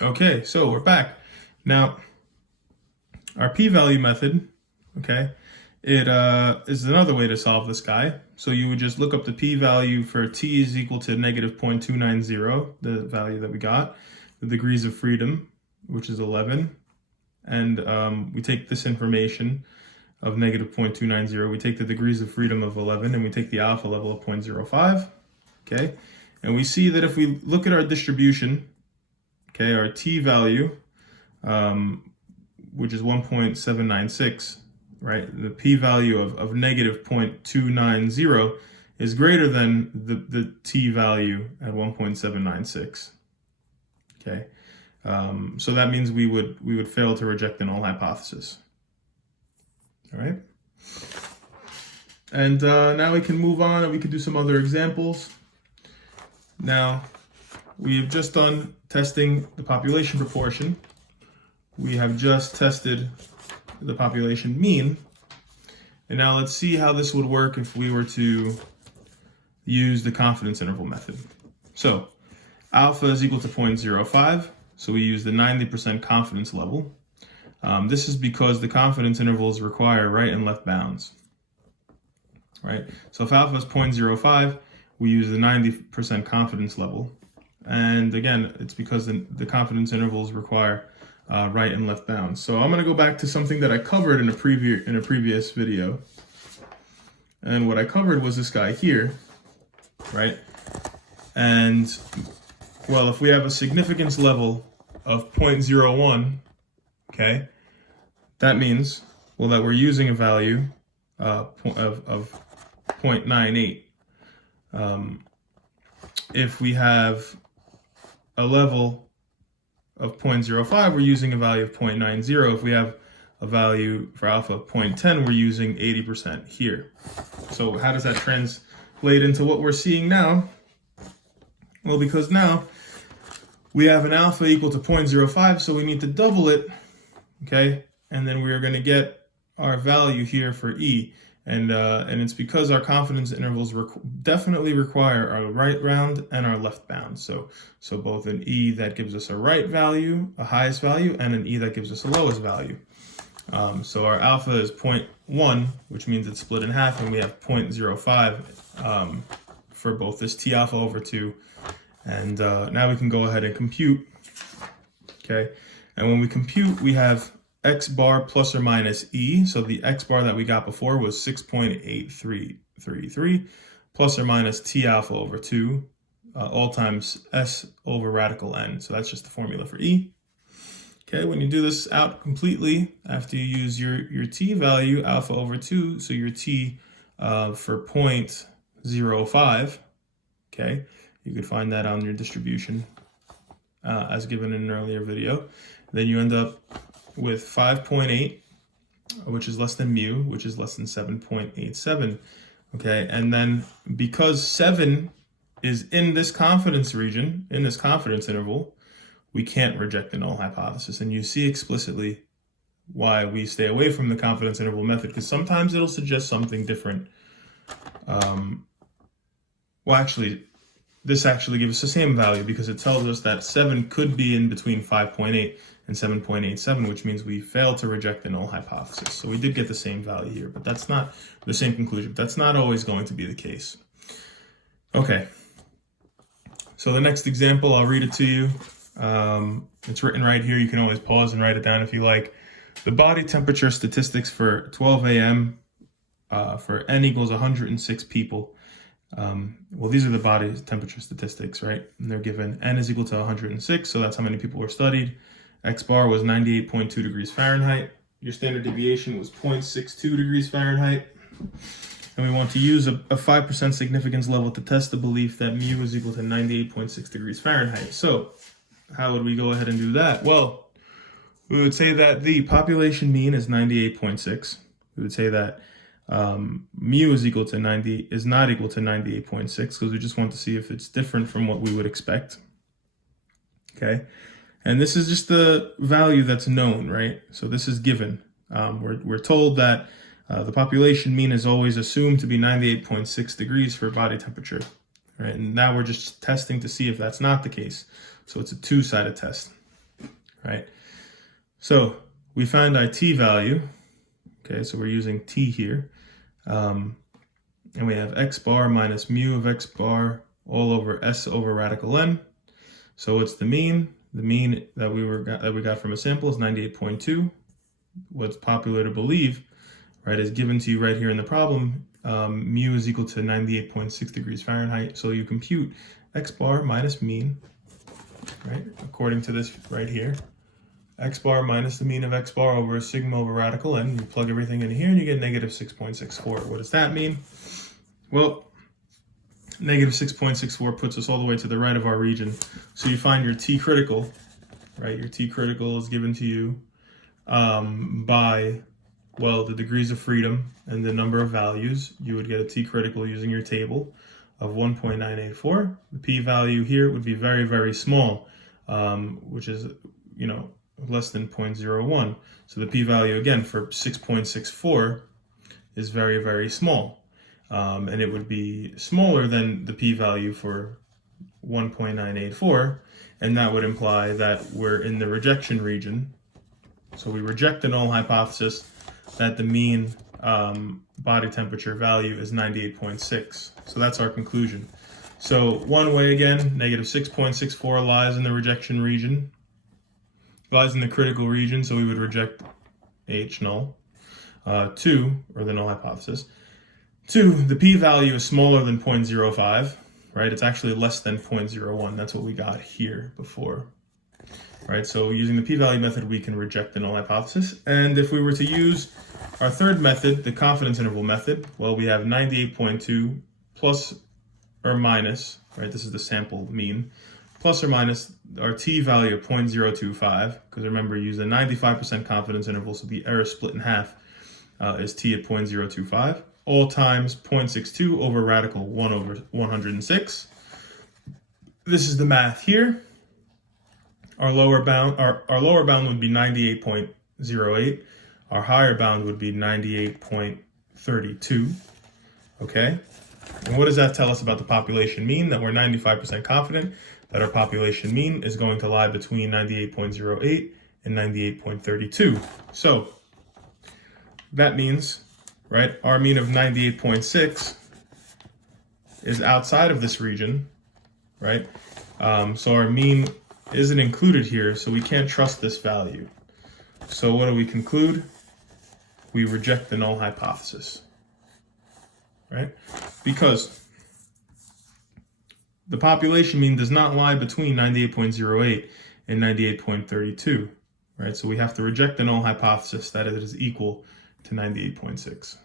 Okay, so we're back. Now, our p-value method, okay, it is another way to solve this guy. So you would just look up the p-value for t is equal to negative 0.290, the value that we got, the degrees of freedom, which is 11, and we take this information of negative 0.290, we take the degrees of freedom of 11, and we take the alpha level of 0.05, okay? And we see that if we look at our distribution, okay, our t value, which is 1.796, right? The p-value of negative 0.290 is greater than the t value at 1.796, okay? So that means we would fail to reject the null hypothesis. All right. And now we can move on and we can do some other examples. Now, we have just done testing the population proportion. We have just tested the population mean. And now let's see how this would work if we were to use the confidence interval method. So alpha is equal to 0.05. So we use the 90% confidence level. This is because the confidence intervals require right and left bounds, right? So if alpha is 0.05, we use the 90% confidence level. And again, it's because the confidence intervals require right and left bounds. So I'm going to go back to something that I covered in a previous video. And what I covered was this guy here, right? And well, if we have a significance level of 0.01, okay, that means, well, that we're using a value of 0.98. If we have a level of 0.05, we're using a value of 0.90. If we have a value for alpha of 0.10, we're using 80% here. So how does that translate into what we're seeing now? Well, because now we have an alpha equal to 0.05, so we need to double it, okay? And then we are going to get our value here for E. And it's because our confidence intervals definitely require our right bound and our left bound. So both an E that gives us a right value, a highest value, and an E that gives us a lowest value. So our alpha is 0.1, which means it's split in half, and we have 0.05 for both this T alpha over 2. And now we can go ahead and compute, okay? And when we compute, we have X bar plus or minus E. So the X bar that we got before was 6.8333 plus or minus T alpha over 2, all times S over radical N. So that's just the formula for E. Okay, when you do this out completely, after you use your T value, alpha over 2, so your T for 0.05, okay, you could find that on your distribution as given in an earlier video. Then you end up with 5.8, which is less than mu, which is less than 7.87, okay? And then because 7 is in this confidence region, in this confidence interval, we can't reject the null hypothesis. And you see explicitly why we stay away from the confidence interval method, because sometimes it'll suggest something different. Well, actually, this actually gives us the same value because it tells us that 7 could be in between 5.8 and 7.87, which means we failed to reject the null hypothesis. So we did get the same value here, but that's not the same conclusion. That's not always going to be the case. Okay, so the next example, I'll read it to you. It's written right here. You can always pause and write it down if you like. The body temperature statistics for 12 a.m. For n equals 106 people. Well, these are the body temperature statistics, right? And they're given n is equal to 106, so that's how many people were studied. X bar was 98.2 degrees Fahrenheit. Your standard deviation was 0.62 degrees Fahrenheit. And we want to use a 5% significance level to test the belief that mu is equal to 98.6 degrees Fahrenheit. So how would we go ahead and do that? Well, we would say that the population mean is 98.6. We would say that mu is equal to is not equal to 98.6 because we just want to see if it's different from what we would expect. Okay, and this is just the value that's known, right? So this is given. We're told that the population mean is always assumed to be 98.6 degrees for body temperature, right? And now we're just testing to see if that's not the case. So it's a two-sided test. right? So we find our t value. Okay, so we're using t here. And we have x bar minus mu of x bar all over s over radical n. So what's the mean? The mean that we got from a sample is 98.2. What's popular to believe, right, is given to you right here in the problem. Mu is equal to 98.6 degrees Fahrenheit. So you compute x bar minus mean, right, according to this right here. X bar minus the mean of x bar over sigma over radical n. You plug everything in here and you get negative 6.64. What does that mean? Well, negative 6.64 puts us all the way to the right of our region. So you find your t critical, right? Your t critical is given to you by, well, the degrees of freedom and the number of values. You would get a t critical using your table of 1.984. The p-value here would be very, very small, which is, less than 0.01. So the p-value, again, for 6.64 is very, very small. And it would be smaller than the p-value for 1.984, and that would imply that we're in the rejection region. So we reject the null hypothesis that the mean body temperature value is 98.6. So that's our conclusion. So one way, again, negative 6.64 lies in the rejection region, lies in the critical region, so we would reject H null. 2, or the null hypothesis. 2, the p-value is smaller than 0.05, right? It's actually less than 0.01. That's what we got here before, right? So using the p-value method, we can reject the null hypothesis. And if we were to use our third method, the confidence interval method, well, we have 98.2 plus or minus, right? This is the sample mean, plus or minus our t value of 0.025, because remember, use a 95% confidence interval, so the error split in half is t at 0.025, all times 0.62 over radical 1 over 106. This is the math here. Our lower bound would be 98.08. Our higher bound would be 98.32. Okay? And what does that tell us about the population mean? That we're 95% confident that our population mean is going to lie between 98.08 and 98.32. So that means, right, our mean of 98.6 is outside of this region, right? So our mean isn't included here, so we can't trust this value. So what do we conclude? We reject the null hypothesis, right? Because the population mean does not lie between 98.08 and 98.32, right? So we have to reject the null hypothesis that it is equal to 98.6.